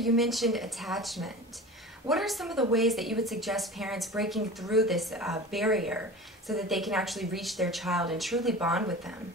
you mentioned attachment. What are some of the ways that you would suggest parents breaking through this barrier so that they can actually reach their child and truly bond with them?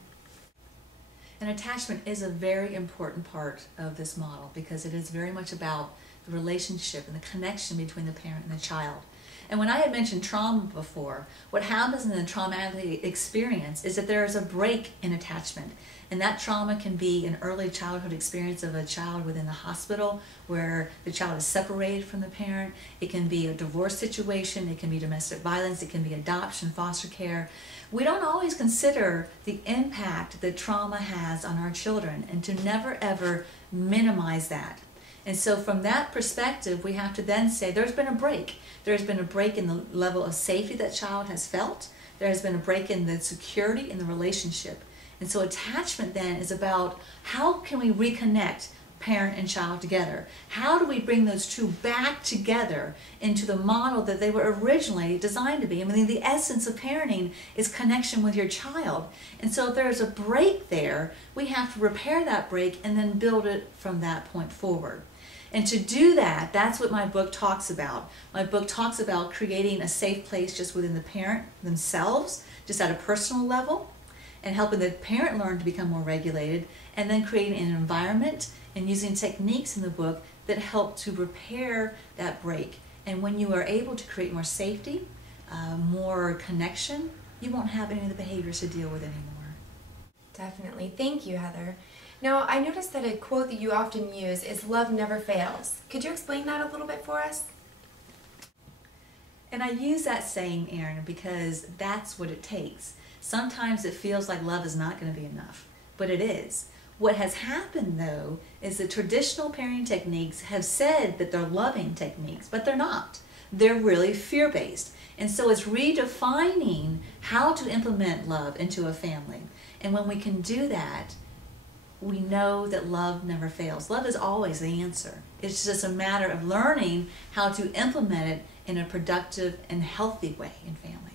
And attachment is a very important part of this model because it is very much about the relationship and the connection between the parent and the child. And when I had mentioned trauma before, what happens in the traumatic experience is that there is a break in attachment. And that trauma can be an early childhood experience of a child within the hospital where the child is separated from the parent. It can be a divorce situation, it can be domestic violence, it can be adoption, foster care. We don't always consider the impact that trauma has on our children and to never ever minimize that. And so from that perspective, we have to then say there's been a break. There's been a break in the level of safety that child has felt. There has been a break in the security in the relationship. And so attachment then is about how can we reconnect parent and child together? How do we bring those two back together into the model that they were originally designed to be? I mean, the essence of parenting is connection with your child. And so if there's a break there, we have to repair that break and then build it from that point forward. And to do that, that's what my book talks about. My book talks about creating a safe place just within the parent themselves, just at a personal level, and helping the parent learn to become more regulated, and then creating an environment and using techniques in the book that help to repair that break. And when you are able to create more safety, more connection, you won't have any of the behaviors to deal with anymore. Definitely. Thank you, Heather. Now, I noticed that a quote that you often use is "love never fails." Could you explain that a little bit for us? And I use that saying, Erin, because that's what it takes. Sometimes it feels like love is not going to be enough, but it is. What has happened, though, is that traditional parenting techniques have said that they're loving techniques, but they're not. They're really fear-based. And so it's redefining how to implement love into a family. And when we can do that, we know that love never fails. Love is always the answer. It's just a matter of learning how to implement it in a productive and healthy way in families.